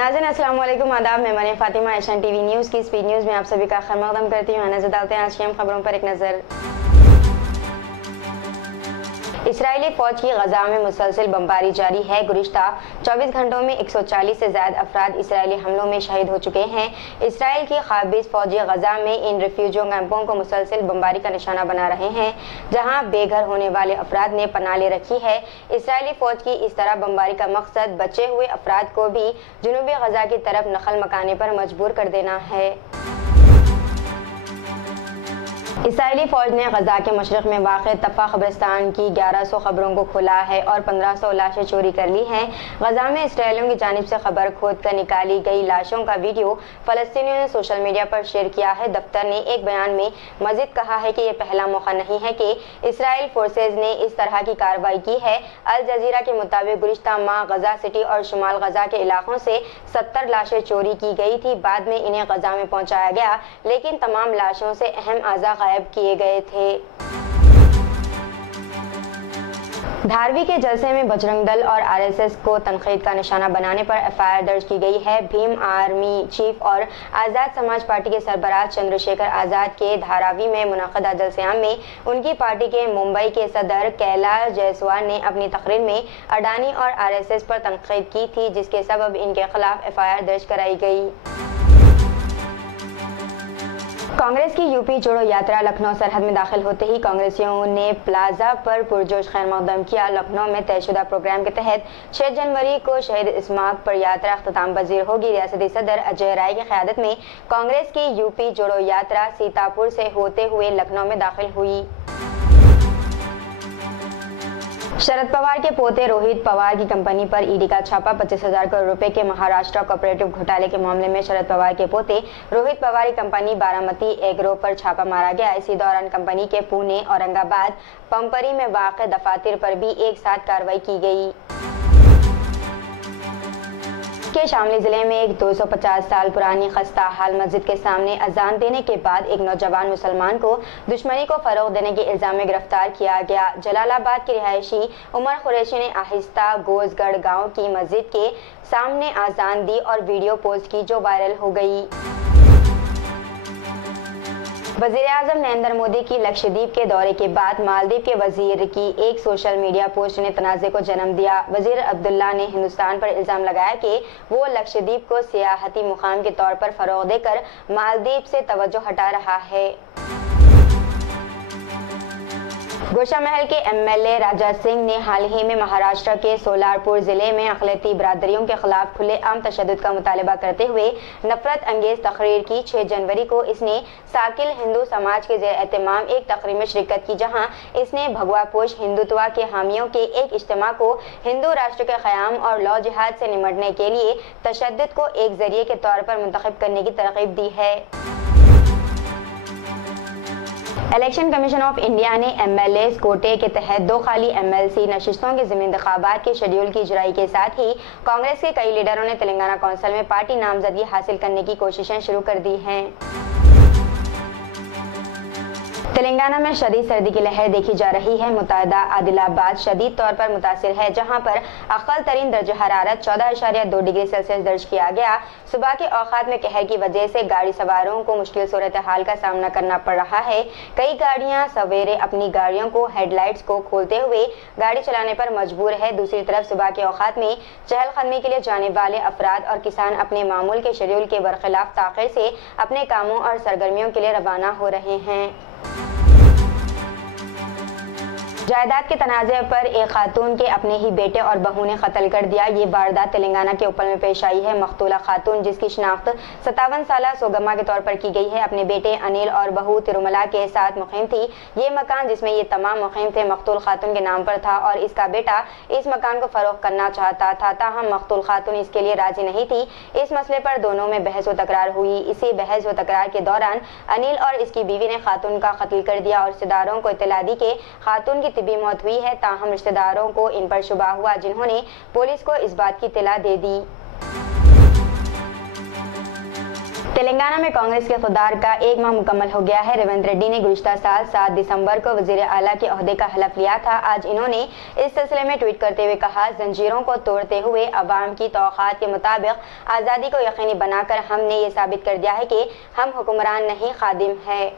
नाज़रीन अस्सलाम वालेकुम, आदाब। मैं Maryam Fatima Asian TV news की स्पीड न्यूज़ में आप सभी का खैर मकदम करती हूँ। नजर डालते हैं आज की अहम खबरों पर एक नज़र। इसराइली फौज की गजा में मुसलसल बमबारी जारी है। गुज़िश्ता 24 घंटों में 140 से ज़्यादा अफराद इसराइली हमलों में शहीद हो चुके हैं। इसराइल की ख़ाबिज़ फौजी गजा में इन रिफ्यूजियों कैंपों को मुसलसल बमबारी का निशाना बना रहे हैं, जहां बेघर होने वाले अफराद ने पनाह ले रखी है। इसराइली फौज की इस तरह बमबारी का मकसद बचे हुए अफराद को भी जुनूबी गजा की तरफ नकल मकाने पर मजबूर कर देना है। इसराइली फौज ने गजा के मशरक़ में वाक़ तफ़ा क़ब्रिस्तान की 1100 क़ब्रों को खोला है और 1500 लाशें चोरी कर ली हैं। गजा में इसराइलियों की जानिब से खबर खोद कर निकाली गई लाशों का वीडियो फ़लस्तीनियों ने सोशल मीडिया पर शेयर किया है। दफ्तर ने एक बयान में मज़ीद कहा है कि यह पहला मौका नहीं है कि इसराइल फोर्सेज ने इस तरह की कार्रवाई की है। अल जज़ीरा के मुताबिक गुज़िश्ता माह गजा सिटी और शुमाल गजा के इलाकों से 70 लाशें चोरी की गई थी। बाद में इन्हें गजा में पहुँचाया गया, लेकिन तमाम लाशों से अहम आज़ा गायब किए गए थे। धारवी के जलसे में बजरंग दल और आरएसएस को तनकीद का निशाना बनाने पर एफआईआर दर्ज की गई है। भीम आर्मी चीफ और आज़ाद समाज पार्टी के सरबराह चंद्रशेखर आज़ाद के धारावी में मुनक़दा जलसे-आम में उनकी पार्टी के मुंबई के सदर कैलाश जायसवाल ने अपनी तकरीर में अडानी और आरएसएस पर तनकीद की थी, जिसके सबब इनके खिलाफ एफआईआर दर्ज कराई गई। कांग्रेस की यूपी जोड़ो यात्रा लखनऊ सरहद में दाखिल होते ही कांग्रेसियों ने प्लाजा पर पुरजोश खैर मकदम किया। लखनऊ में तयशुदा प्रोग्राम के तहत 6 जनवरी को शहीद इस्माक पर यात्रा अख्ताम पजीर होगी। रियासती सदर अजय राय की क़यादत में कांग्रेस की यूपी जोड़ो यात्रा सीतापुर से होते हुए लखनऊ में दाखिल हुई। शरद पवार के पोते रोहित पवार की कंपनी पर ईडी का छापा। 25,000 करोड़ रुपए के महाराष्ट्र कोऑपरेटिव घोटाले के मामले में शरद पवार के पोते रोहित पवार की कंपनी बारामती एग्रो पर छापा मारा गया। इसी दौरान कंपनी के पुणे, औरंगाबाद, पंपरी में वाक़ दफातर पर भी एक साथ कार्रवाई की गई। के शामली जिले में एक 250 साल पुरानी खस्ता हाल मस्जिद के सामने अजान देने के बाद एक नौजवान मुसलमान को दुश्मनी को फरोग देने के इल्जाम में गिरफ्तार किया गया। जलालाबाद के रिहायशी उमर कुरैशी ने आहिस्ता गोसगढ़ गांव की मस्जिद के सामने अजान दी और वीडियो पोस्ट की, जो वायरल हो गई। वज़ीर-ए-आज़म नरेंद्र मोदी की लक्षद्वीप के दौरे के बाद मालदीव के वजीर की एक सोशल मीडिया पोस्ट ने तनाज़े को जन्म दिया। वजीर अब्दुल्ला ने हिंदुस्तान पर इल्ज़ाम लगाया कि वो लक्षद्वीप को सियाहती मुकाम के तौर पर फरोग देकर मालदीव से तवज्जो हटा रहा है। गोशामहल के एमएलए राजा सिंह ने हाल ही में महाराष्ट्र के सोलापुर जिले में अक़लियती बिरादरियों के खिलाफ खुलेआम तशद्दुद का मुतालबा करते हुए नफरत अंगेज तकरीर की। 6 जनवरी को इसने साकिल हिंदू समाज के ज़ेर-ए-एहतमाम एक तकरीर में शिरकत की, जहां इसने भगवापोश हिंदुत्व के हामियों के एक इज्तिमा को हिंदू राष्ट्र के क़याम और लौ जिहाद से निमटने के लिए तशद्दुद को एक जरिए के तौर पर मुंतखब करने की तरगीब दी है। इलेक्शन कमीशन ऑफ इंडिया ने एमएलए कोटे के तहत 2 खाली एमएलसी नशिस्तों के ज़िमनी इंतखाबात के शेड्यूल की इजराई के साथ ही कांग्रेस के कई लीडरों ने तेलंगाना कौंसिल में पार्टी नामजदगी हासिल करने की कोशिशें शुरू कर दी हैं। तेलंगाना में शदीद सर्दी की लहर देखी जा रही है। मुत्तहदा आदिलाबाद शदीद तौर पर मुतासिर है, जहां पर अक़ल तरीन दर्जा हरारत 14.2 डिग्री सेल्सियस दर्ज किया गया। सुबह के औक़ात में कहर की वजह से गाड़ी सवारों को मुश्किल सूरत हाल का सामना करना पड़ रहा है। कई गाड़ियां सवेरे अपनी गाड़ियों को हेडलाइट्स को खोलते हुए गाड़ी चलाने पर मजबूर है। दूसरी तरफ सुबह के औक़ात में चहलकदमी के लिए जाने वाले अफराद और किसान अपने मामूल के शेड्यूल के बरखिलाफ ताख़ीर से अपने कामों और सरगर्मियों के लिए रवाना हो रहे हैं। जायदाद के तनाज़े पर एक खातून के अपने ही बेटे और बहू ने कत्ल कर दिया। ये वारदात तेलंगाना के उप्पल में पेश आई है। मकतूला खातून, जिसकी शिनाख्त 57 साला सोगम्मा के तौर पर की गई है, अपने बेटे अनिल और बहू तिरुमला के साथ मुक़ीम थी। ये मकान जिसमें ये तमाम मुक़ीम थे मकतूल खातून के नाम पर था और इसका बेटा इस मकान को फ़रोख्त करना चाहता था, ताहम मकतूल खातून इसके लिए राजी नहीं थी। इस मसले पर दोनों में बहस व तकरार हुई। इसी बहस व तकरार के दौरान अनिल और इसकी बीवी ने खातून का कत्ल कर दिया और रिश्तेदारों को इत्तला दी कि खातून की तिब्बी मौत हुई है। ताहम रिश्तेदारों को इन पर शुबा हुआ, जिन्होंने पुलिस को इस बात की इत्तला दे दी। तेलंगाना में कांग्रेस के इक़्तिदार का एक माह मुकम्मल हो गया है। रेवंत रेड्डी ने गुज़िश्ता साल 7 दिसंबर को वज़ीर आला के ओहदे का हलफ लिया था। आज इन्होंने इस सिलसिले में ट्वीट करते हुए कहा, जंजीरों को तोड़ते हुए अवाम की तौक़ात के मुताबिक आज़ादी को यकीनी बनाकर हमने ये साबित कर दिया है कि हम हुक्मरान नहीं खादिम है।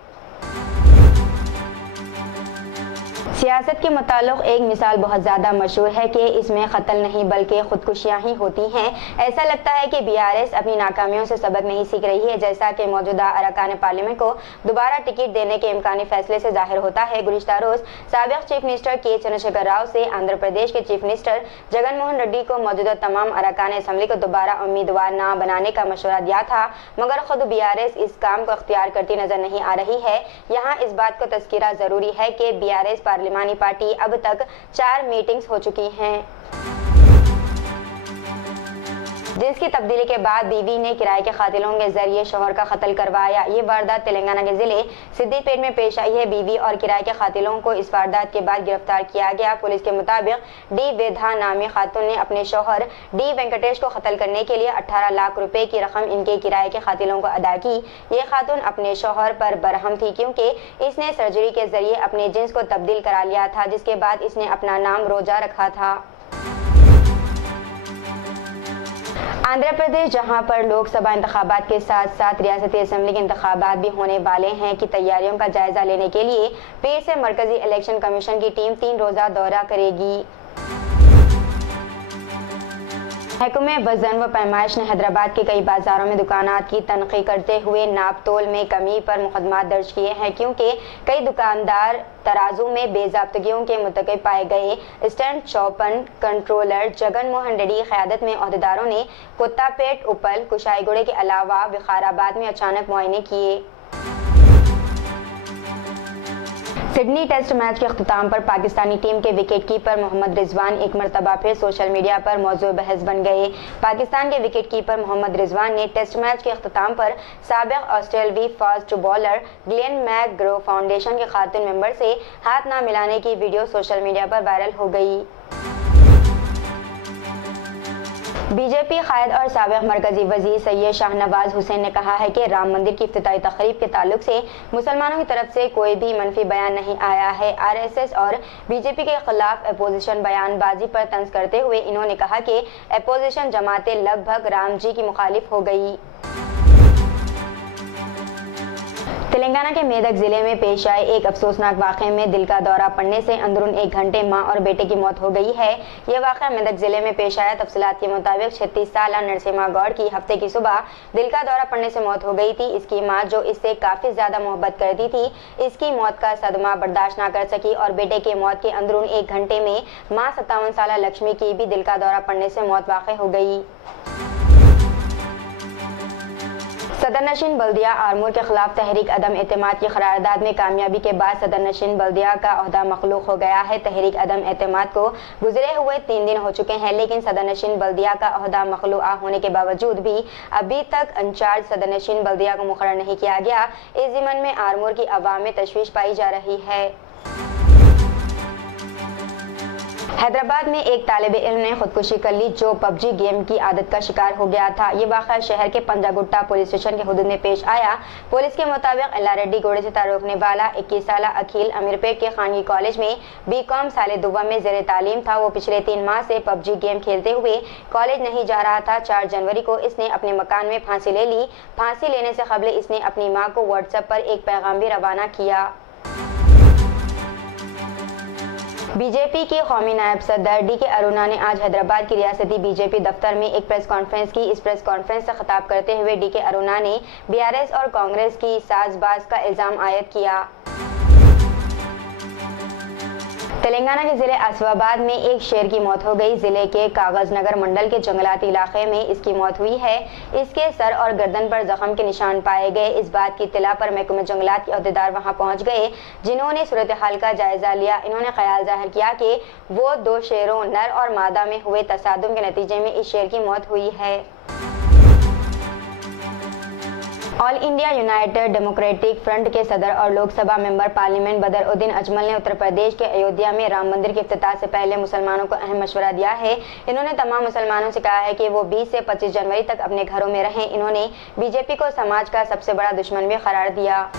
सियासत के मुताल्लिक़ एक मिसाल बहुत ज़्यादा मशहूर है कि इसमें कत्ल नहीं बल्कि खुदकुशियाँ ही होती हैं। ऐसा लगता है कि BRS अपनी नाकामियों से सबक नहीं सीख रही है, जैसा कि मौजूदा अरकान पार्लियामेंट को दोबारा टिकट देने के इम्कानी फैसले से जाहिर होता है। गुज़िश्ता रोज़ साबिक़ चीफ मिनिस्टर के चंद्रशेखर राव से आंध्र प्रदेश के चीफ मिनिस्टर जगन मोहन रेड्डी को मौजूदा तमाम अरकान असम्बली को दोबारा उम्मीदवार न बनाने का मशवरा दिया था, मगर खुद BRS इस काम को अख्तियार करती नजर नहीं आ रही है। यहाँ इस बात को तज़किरा ज़रूरी है कि BRS पार्लिमानी पार्टी अब तक 4 मीटिंग्स हो चुकी हैं, जिसकी तब्दीली के बाद बीवी ने किराए के कातिलों के जरिए शोहर का कत्ल करवाया। ये वारदात तेलंगाना के जिले सिद्दीपेट में पेश आई है। बीवी और किराए के कातिलों को इस वारदात के बाद गिरफ्तार किया गया। पुलिस के मुताबिक डी वेधा नामी खातून ने अपने शोहर डी वेंकटेश को कत्ल करने के लिए 18 लाख रुपए की रकम इनके किराए के कातिलों को अदा की। ये खातून अपने शोहर पर बरहम थी क्योंकि इसने सर्जरी के जरिए अपने जिन्स को तब्दील करा लिया था, जिसके बाद इसने अपना नाम रोजा रखा था। आंध्र प्रदेश, जहां पर लोकसभा इंतखाबात के साथ साथ रियासती असम्बली के इंतखाबात भी होने वाले हैं की तैयारियों का जायजा लेने के लिए फिर से मरकजी इलेक्शन कमीशन की टीम 3 रोज़ा दौरा करेगी। महकमे वज़न व पैमाइश ने हैदराबाद के कई बाजारों में दुकानात की तनक़ीद करते हुए नाप तोल में कमी पर मुकदमा दर्ज किए हैं, क्योंकि कई दुकानदार तराजू में बेज़ाब्तगियों के मुतक़िब पाए गए। स्टैंड चौपन कंट्रोलर जगन मोहन रेड्डी की क़यादत में अहदेदारों ने कोत्तापेट, उपल, कुशाईगुड़े के अलावा विकाराबाद में अचानक मुआयने किए। सिडनी टेस्ट मैच के अख्ताम पर पाकिस्तानी टीम के विकेट कीपर मोहम्मद रिजवान एक मरतबा फिर सोशल मीडिया पर मौजू बहस बन गए। पाकिस्तान के विकेट कीपर मोहम्मद रिजवान ने टेस्ट मैच के अख्ताम पर साबिक़ ऑस्ट्रेलवी fast bowler Glenn McGraw foundation के खातून मेंबर से हाथ ना मिलाने की वीडियो सोशल मीडिया पर वायरल हो गई। बीजेपी कायद और साबिक़ मरकजी वज़ीर सैयद शाहनवाज हुसैन ने कहा है कि राम मंदिर की इफ्तिताई तक़रीब के ताल्लुक से मुसलमानों की तरफ से कोई भी मनफी बयान नहीं आया है। RSS और बीजेपी के खिलाफ अपोजिशन बयानबाजी पर तंज करते हुए इन्होंने कहा कि अपोजिशन जमातें लगभग राम जी की मुखालिफ हो गई। तेलंगाना के मेदक जिले में पेश आए एक अफसोसनाक वाक़े में दिल का दौरा पड़ने से अंदरून एक घंटे मां और बेटे की मौत हो गई है। यह वाक़ा मेदक जिले में पेश आया। तफसीलात के मुताबिक 36 साला नरसिम्हा गौड़ की हफ्ते की सुबह दिल का दौरा पड़ने से मौत हो गई थी। इसकी मां, जो इससे काफ़ी ज़्यादा मोहब्बत करती थी, इसकी मौत का सदमा बर्दाश्त ना कर सकी और बेटे की मौत के अंदरून एक घंटे में मां 57 साला लक्ष्मी की भी दिल का दौरा पड़ने से मौत वाक़ हो गई। सदरनशीन बल्दिया आरमूर के खिलाफ तहरीक अदम एतमाद की करारदाद में कामयाबी के बाद सदरनशीन बल्दिया का ओहदा मखलूक हो गया है। तहरीक अदम एतमाद को गुजरे हुए 3 दिन हो चुके हैं, लेकिन सदरनशीन बल्दिया का ओहदा मखलूक होने के बावजूद भी अभी तक इंचार्ज सदरनशीन बल्दिया को मुकर्रर नहीं किया गया। इस ज़िमन में आरमूर की अवाम में तशवीश पाई जा रही है। हैदराबाद में एक तालिब इल्म ने खुदकुशी कर ली जो PUBG गेम की आदत का शिकार हो गया था। ये वाक़या शहर के पंजागुट्टा पुलिस स्टेशन के हुदूद में पेश आया। पुलिस के मुताबिक एल्लारेड्डी गोड़े से ताल्लुक़ रखने वाला 21 साला अखिल अमीरपेट के खानगी कॉलेज में BCom साल दुआ में ज़ेर तालीम था। वो पिछले 3 माह से PUBG गेम खेलते हुए कॉलेज नहीं जा रहा था। 4 जनवरी को इसने अपने मकान में फांसी ले ली। फांसी लेने से कबल इसने अपनी माँ को व्हाट्सएप पर एक पैगाम भी रवाना किया। बीजेपी के कौमी नायब सदर DK अरुणा ने आज हैदराबाद की रियासती बीजेपी दफ्तर में एक प्रेस कॉन्फ्रेंस की। इस प्रेस कॉन्फ्रेंस से खिताब करते हुए DK अरुणा ने BRS और कांग्रेस की साजबाज का इल्ज़ाम आयद किया। तेलंगाना के जिले आसिफाबाद में एक शेर की मौत हो गई। जिले के कागज नगर मंडल के जंगलाती इलाके में इसकी मौत हुई है। इसके सर और गर्दन पर जख्म के निशान पाए गए। इस बात की इत्तला पर महकमे जंगलात के अहदेदार वहां पहुंच गए, जिन्होंने सूरत हाल का जायजा लिया। इन्होंने ख्याल जाहिर किया कि वो 2 शेरों नर और मादा में हुए तसादुम के नतीजे में इस शेर की मौत हुई है। All India United democratic front के सदर और लोकसभा मेंबर पार्लियामेंट बदरुद्दीन अजमल ने उत्तर प्रदेश के अयोध्या में राम मंदिर के इफ्तिताह से पहले मुसलमानों को अहम मशवरा दिया है। इन्होंने तमाम मुसलमानों से कहा है कि वो 20 से 25 जनवरी तक अपने घरों में रहें। इन्होंने बीजेपी को समाज का सबसे बड़ा दुश्मन भी करार दिया।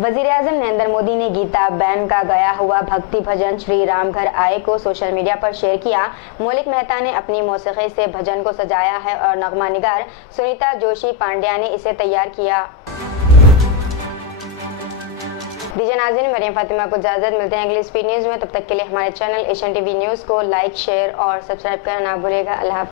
वज़ीर-ए-आज़म नरेंद्र मोदी ने गीता बैन का गाया हुआ भक्ति भजन श्री राम घर आए को सोशल मीडिया पर शेयर किया। मौलिक मेहता ने अपनी मौसीकी से भजन को सजाया है और नगमा निगार सुनीता जोशी पांड्या ने इसे तैयार किया। दीजिए नाज़रीन, मरियम फातिमा को इजाजत, मिलते हैं अगली स्पीड न्यूज में। तब तक के लिए हमारे चैनल एशियन टीवी न्यूज को लाइक, शेयर और सब्सक्राइब करना ना भूलिएगा। अल्लाह हाफ़िज़।